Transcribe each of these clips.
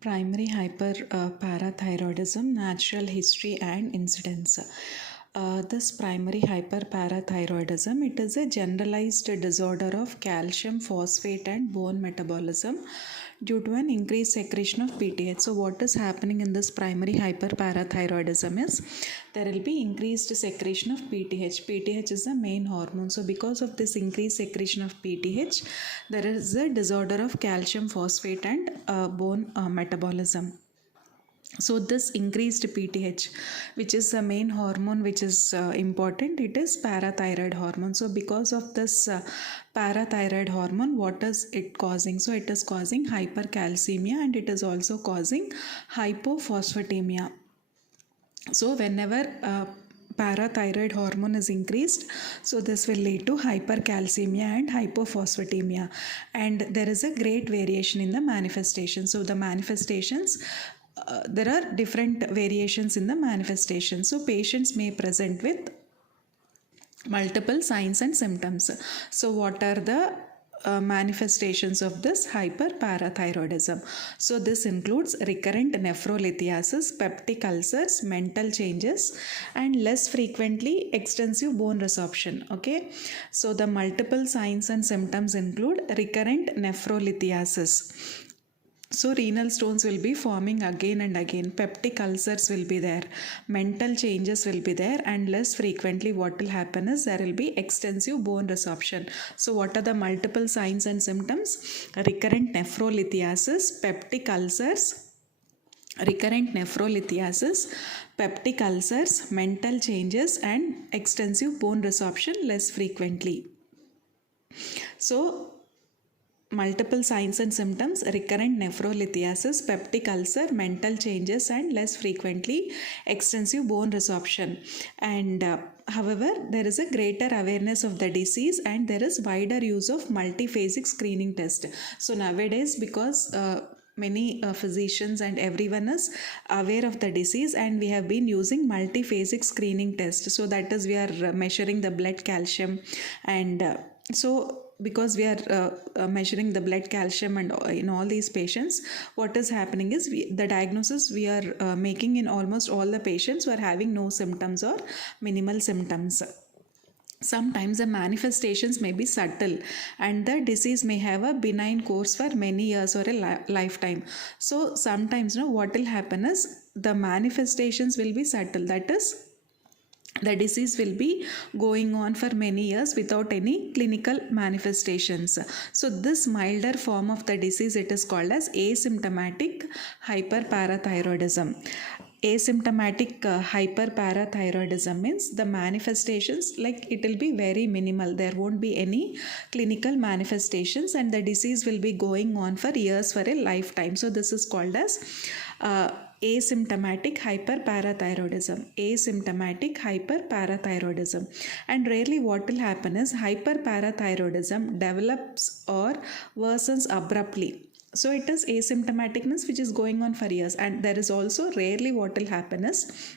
Primary hyperparathyroidism, natural history and incidence. This primary hyperparathyroidism, it is a generalized disorder of calcium, phosphate and bone metabolism due to an increased secretion of PTH. So what is happening in this primary hyperparathyroidism is there will be increased secretion of PTH. PTH is the main hormone. So because of this increased secretion of PTH, there is a disorder of calcium, phosphate and bone metabolism. So this increased PTH, which is the main hormone which is important, it is parathyroid hormone. So because of this parathyroid hormone, what is it causing? So it is causing hypercalcemia and it is also causing hypophosphatemia. So whenever parathyroid hormone is increased, so this will lead to hypercalcemia and hypophosphatemia, and there is a great variation in the manifestation. So the manifestations, there are different variations in the manifestation. So patients may present with multiple signs and symptoms. So what are the manifestations of this hyperparathyroidism? So this includes recurrent nephrolithiasis, peptic ulcers, mental changes and less frequently extensive bone resorption. Okay, so the multiple signs and symptoms include recurrent nephrolithiasis. So renal stones will be forming again and again, peptic ulcers will be there, mental changes will be there, and less frequently what will happen is there will be extensive bone resorption. So what are the multiple signs and symptoms? Recurrent nephrolithiasis, peptic ulcers, recurrent nephrolithiasis, peptic ulcers, mental changes and extensive bone resorption less frequently. So multiple signs and symptoms: recurrent nephrolithiasis, peptic ulcer, mental changes and less frequently extensive bone resorption. And however, there is a greater awareness of the disease and there is wider use of multiphasic screening test. So nowadays, because many physicians and everyone is aware of the disease, and we have been using multiphasic screening test. So that is, we are measuring the blood calcium, and so because we are measuring the blood calcium and in all these patients, what is happening is the diagnosis we are making in almost all the patients who are having no symptoms or minimal symptoms. Sometimes the manifestations may be subtle and the disease may have a benign course for many years or a lifetime. So sometimes what will happen is the manifestations will be subtle, that is, the disease will be going on for many years without any clinical manifestations. So this milder form of the disease, it is called as asymptomatic hyperparathyroidism. Asymptomatic hyperparathyroidism means the manifestations, like, it will be very minimal, there won't be any clinical manifestations and the disease will be going on for years, for a lifetime. So this is called as asymptomatic hyperparathyroidism. Asymptomatic hyperparathyroidism. And rarely what will happen is hyperparathyroidism develops or worsens abruptly. So it is asymptomatic means which is going on for years, and there is also rarely what will happen is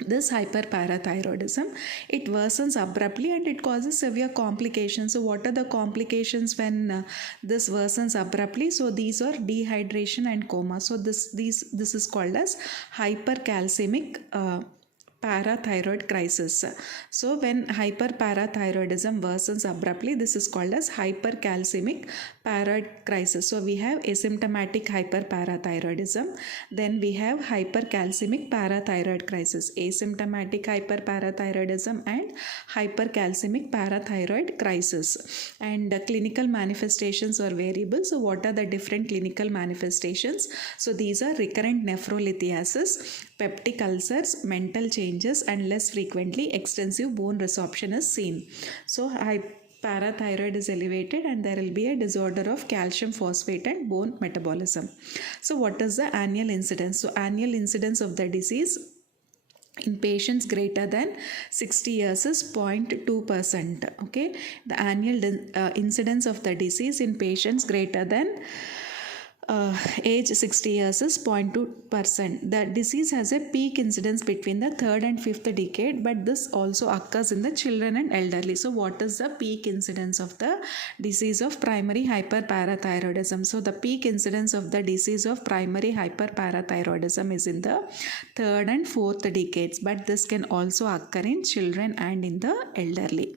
this hyperparathyroidism, it worsens abruptly and it causes severe complications. So what are the complications when this worsens abruptly? So these are dehydration and coma. So this is called as hypercalcemic parathyroid crisis. So when hyperparathyroidism worsens abruptly, this is called as hypercalcemic parathyroid crisis. So we have asymptomatic hyperparathyroidism, then we have hypercalcemic parathyroid crisis. Asymptomatic hyperparathyroidism and hypercalcemic parathyroid crisis. And clinical manifestations are variable. So what are the different clinical manifestations? So these are recurrent nephrolithiasis, peptic ulcers, mental changes and less frequently extensive bone resorption is seen. So parathyroid is elevated and there will be a disorder of calcium, phosphate and bone metabolism. So what is the annual incidence? So annual incidence of the disease in patients greater than 60 years is 0.2%. Okay, the annual incidence of the disease in patients greater than age 60 years is 0.2%. The disease has a peak incidence between the third and fifth decade, but this also occurs in the children and elderly. So what is the peak incidence of the disease of primary hyperparathyroidism? So the peak incidence of the disease of primary hyperparathyroidism is in the third and fourth decades, but this can also occur in children and in the elderly.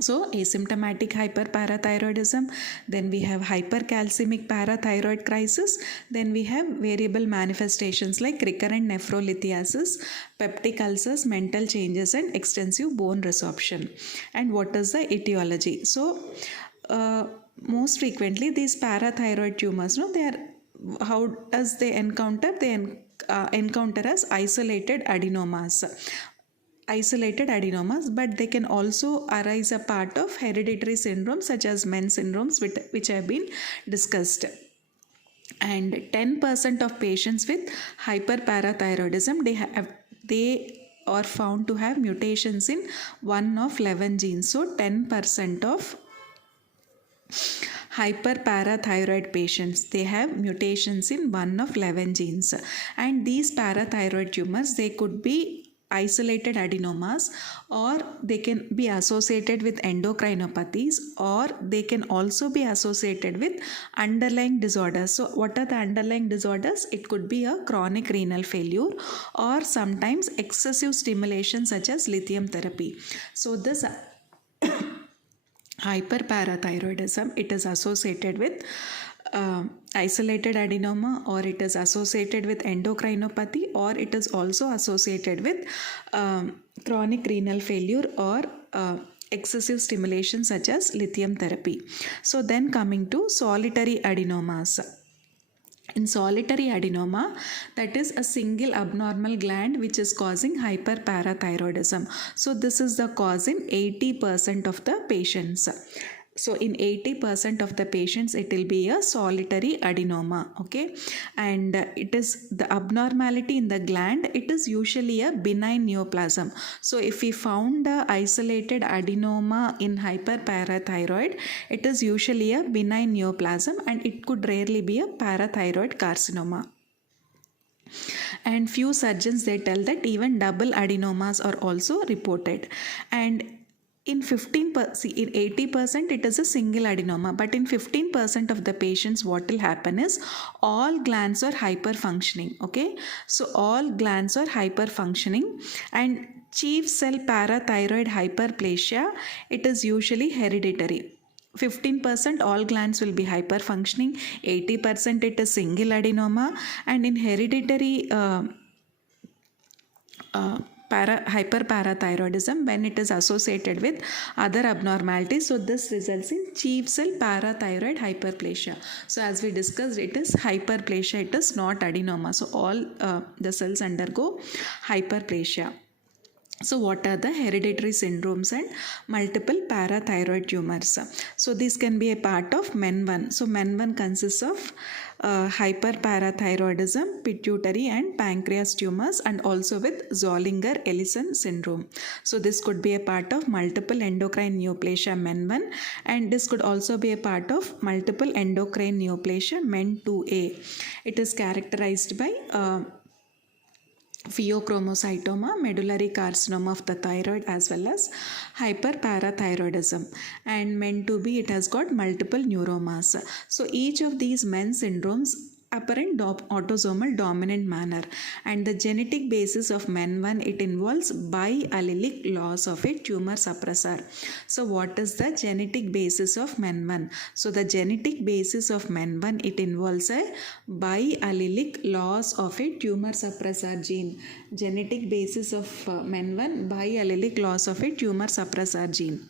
So asymptomatic hyperparathyroidism, then we have hypercalcemic parathyroid crisis, then we have variable manifestations like recurrent nephrolithiasis, peptic ulcers, mental changes and extensive bone resorption. And what is the etiology? So most frequently these parathyroid tumors, they are, how does they encounter? They encounter as isolated adenomas, but they can also arise a part of hereditary syndromes such as Menn syndromes, which have been discussed. And 10% of patients with hyperparathyroidism, they are found to have mutations in one of 11 genes. So 10% of hyperparathyroid patients, they have mutations in one of 11 genes, and these parathyroid tumors, they could be isolated adenomas, or they can be associated with endocrinopathies, or they can also be associated with underlying disorders. So what are the underlying disorders? It could be a chronic renal failure or sometimes excessive stimulation such as lithium therapy. So this hyperparathyroidism, it is associated with isolated adenoma, or it is associated with endocrinopathy, or it is also associated with chronic renal failure or excessive stimulation such as lithium therapy. So then coming to solitary adenomas. In solitary adenoma, that is a single abnormal gland which is causing hyperparathyroidism. So this is the cause in 80% of the patients. So in 80% of the patients, it will be a solitary adenoma, okay? And it is the abnormality in the gland, it is usually a benign neoplasm. So if we found the isolated adenoma in hyperparathyroid, it is usually a benign neoplasm, and it could rarely be a parathyroid carcinoma. And few surgeons, they tell that even double adenomas are also reported. And in 80% it is a single adenoma, but in 15% of the patients, what will happen is all glands are hyperfunctioning, okay? So all glands are hyperfunctioning, and chief cell parathyroid hyperplasia, it is usually hereditary. 15% all glands will be hyperfunctioning, 80% it is single adenoma, and in hereditary hyperparathyroidism, when it is associated with other abnormalities, so this results in chief cell parathyroid hyperplasia. So as we discussed, it is hyperplasia, it is not adenoma. So all the cells undergo hyperplasia. So what are the hereditary syndromes and multiple parathyroid tumors? So this can be a part of MEN1. So MEN1 consists of hyperparathyroidism, pituitary and pancreas tumors, and also with Zollinger-Ellison syndrome. So this could be a part of multiple endocrine neoplasia MEN1, and this could also be a part of multiple endocrine neoplasia MEN2A. It is characterized by pheochromocytoma, medullary carcinoma of the thyroid, as well as hyperparathyroidism. And MEN2B, it has got multiple neuromas. So each of these MEN syndromes apparent autosomal dominant manner, and the genetic basis of MEN1, it involves biallelic loss of a tumor suppressor. So what is the genetic basis of MEN1? So the genetic basis of MEN1, it involves a biallelic loss of a tumor suppressor gene. Genetic basis of MEN1, biallelic loss of a tumor suppressor gene.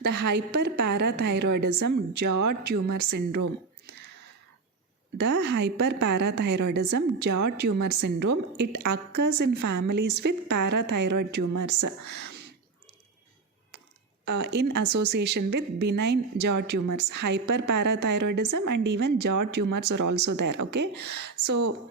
The hyperparathyroidism jaw tumor syndrome. The hyperparathyroidism jaw tumor syndrome, it occurs in families with parathyroid tumors in association with benign jaw tumors. Hyperparathyroidism and even jaw tumors are also there, okay? So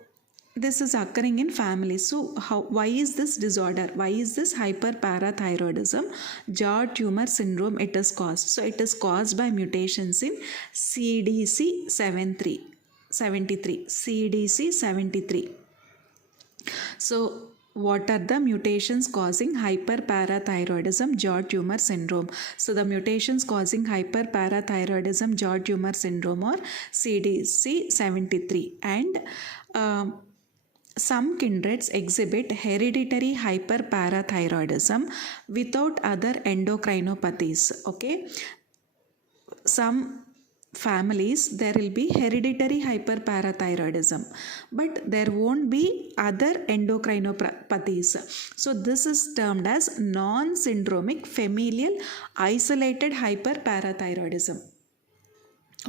this is occurring in families. So why is this disorder, why is this hyperparathyroidism jaw tumor syndrome it is caused? So it is caused by mutations in CDC73 CDC73. So what are the mutations causing hyperparathyroidism jaw tumor syndrome? So the mutations causing hyperparathyroidism jaw tumor syndrome are CDC73, and some kindreds exhibit hereditary hyperparathyroidism without other endocrinopathies. Okay, some families there will be hereditary hyperparathyroidism, but there won't be other endocrinopathies. So this is termed as non-syndromic familial isolated hyperparathyroidism.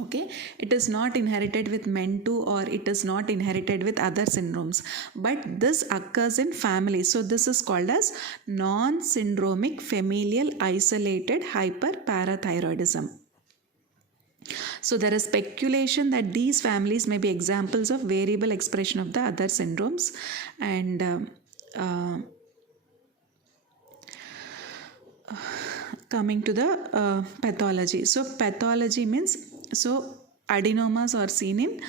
Okay, it is not inherited with men too, or it is not inherited with other syndromes, but this occurs in families. So this is called as non-syndromic familial isolated hyperparathyroidism. So there is speculation that these families may be examples of variable expression of the other syndromes. And coming to the pathology. So pathology means, so adenomas are seen in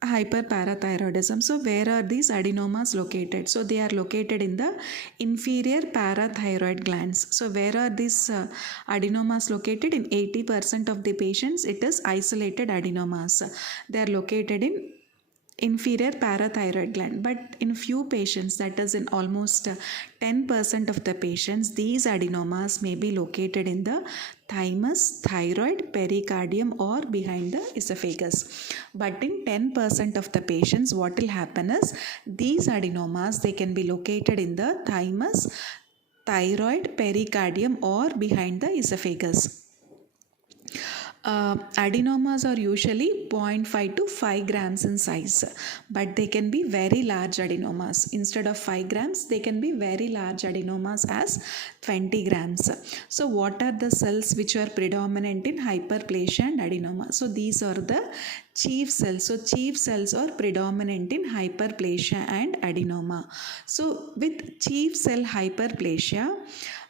hyperparathyroidism. So where are these adenomas located? So they are located in the inferior parathyroid glands. So where are these adenomas located? In 80% of the patients it is isolated adenomas. They are located in inferior parathyroid gland, but in few patients, that is in almost 10% of the patients, these adenomas may be located in the thymus, thyroid, pericardium, or behind the esophagus. But in 10% of the patients, what will happen is these adenomas, they can be located in the thymus, thyroid, pericardium, or behind the esophagus. Adenomas are usually 0.5 to 5 grams in size, but they can be very large adenomas. Instead of 5 grams, they can be very large adenomas as 20 grams. So what are the cells which are predominant in hyperplasia and adenoma? So these are the chief cells. So chief cells are predominant in hyperplasia and adenoma. So with chief cell hyperplasia,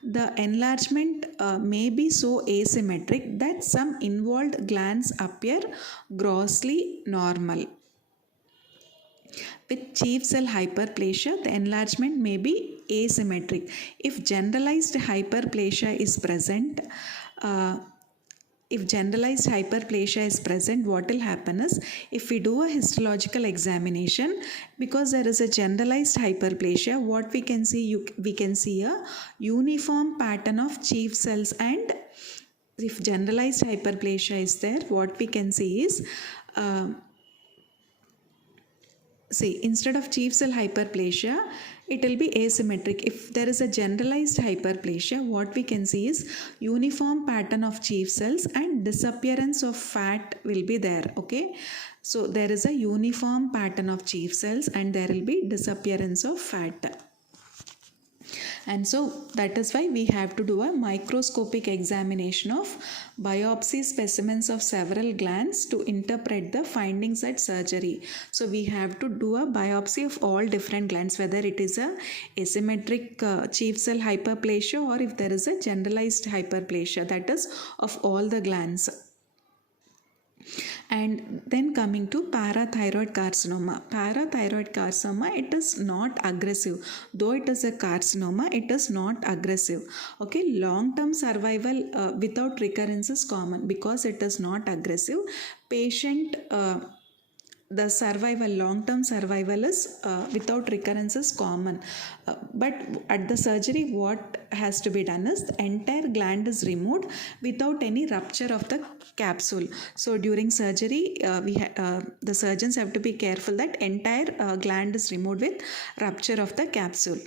the enlargement may be so asymmetric that some involved glands appear grossly normal. With chief cell hyperplasia, the enlargement may be asymmetric. If generalized hyperplasia is present, what will happen is, if we do a histological examination, because there is a generalized hyperplasia, what we can see, we can see a uniform pattern of chief cells. And if generalized hyperplasia is there, what we can see is, instead of chief cell hyperplasia, it will be asymmetric. If there is a generalized hyperplasia, what we can see is uniform pattern of chief cells and disappearance of fat will be there. Okay, so there is a uniform pattern of chief cells and there will be disappearance of fat. And so that is why we have to do a microscopic examination of biopsy specimens of several glands to interpret the findings at surgery. So we have to do a biopsy of all different glands, whether it is a asymmetric chief cell hyperplasia or if there is a generalized hyperplasia, that is of all the glands. And then coming to parathyroid carcinoma. Parathyroid carcinoma, it is not aggressive. Though it is a carcinoma, it is not aggressive. Okay, long-term survival without recurrence is common because it is not aggressive. Patient the survival, long-term survival is without recurrence is common. But at the surgery, what has to be done is the entire gland is removed without any rupture of the capsule. So during surgery, the surgeons have to be careful that entire gland is removed with rupture of the capsule.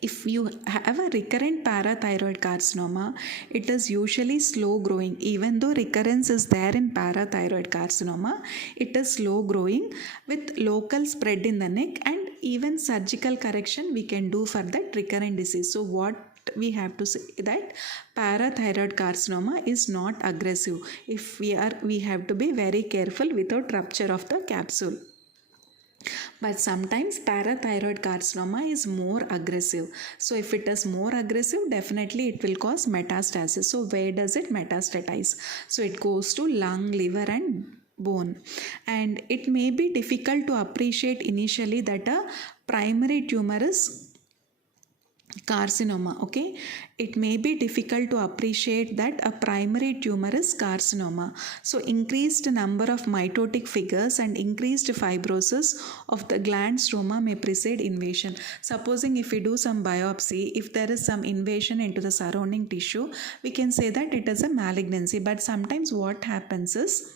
If you have a recurrent parathyroid carcinoma, it is usually slow growing. Even though recurrence is there in parathyroid carcinoma, it is slow growing with local spread in the neck, and even surgical correction we can do for that recurrent disease. So what we have to say that parathyroid carcinoma is not aggressive. If we have to be very careful without rupture of the capsule. But sometimes parathyroid carcinoma is more aggressive. So if it is more aggressive, definitely it will cause metastasis. So where does it metastatize? So it goes to lung, liver and bone. And it may be difficult to appreciate initially that a primary tumor is carcinoma. Okay, it may be difficult to appreciate that a primary tumor is carcinoma. So increased number of mitotic figures and increased fibrosis of the gland stroma may precede invasion. Supposing if we do some biopsy, if there is some invasion into the surrounding tissue, we can say that it is a malignancy. But sometimes what happens is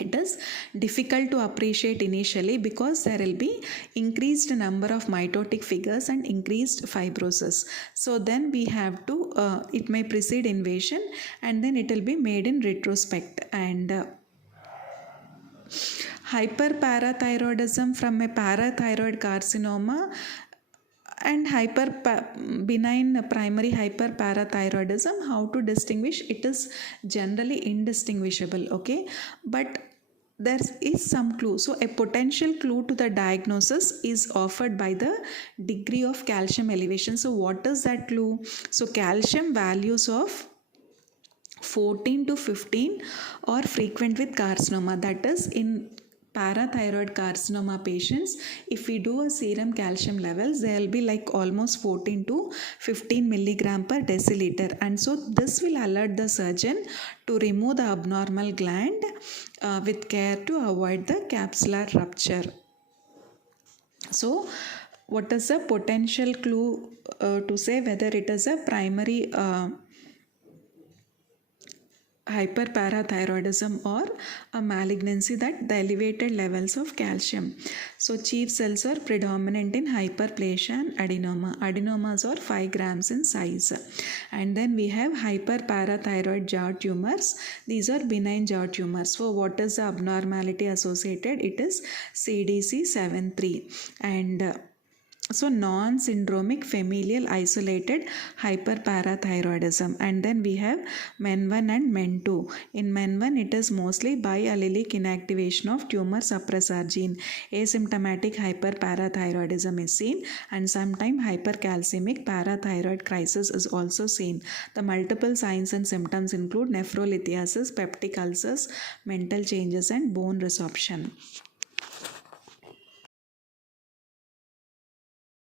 it is difficult to appreciate initially because there will be increased number of mitotic figures and increased fibrosis. So then we have to it may precede invasion and then it will be made in retrospect. And hyperparathyroidism from a parathyroid carcinoma and benign primary hyperparathyroidism, how to distinguish? It is generally indistinguishable. Okay, but there is some clue. So a potential clue to the diagnosis is offered by the degree of calcium elevation. So what is that clue? So calcium values of 14 to 15 or frequent with carcinoma, that is in parathyroid carcinoma patients, if we do a serum calcium levels, they will be like almost 14 to 15 milligram per deciliter. And so this will alert the surgeon to remove the abnormal gland with care to avoid the capsular rupture. So what is the potential clue to say whether it is a primary hyperparathyroidism or a malignancy? That the elevated levels of calcium. So chief cells are predominant in hyperplasia and adenoma. Adenomas are 5 grams in size. And then we have hyperparathyroid jaw tumors. These are benign jaw tumors. So what is the abnormality associated? It is CDC73. And so non-syndromic familial isolated hyperparathyroidism. And then we have MEN1 and MEN2. In MEN1 it is mostly biallelic inactivation of tumor suppressor gene. Asymptomatic hyperparathyroidism is seen and sometimes hypercalcemic parathyroid crisis is also seen. The multiple signs and symptoms include nephrolithiasis, peptic ulcers, mental changes and bone resorption.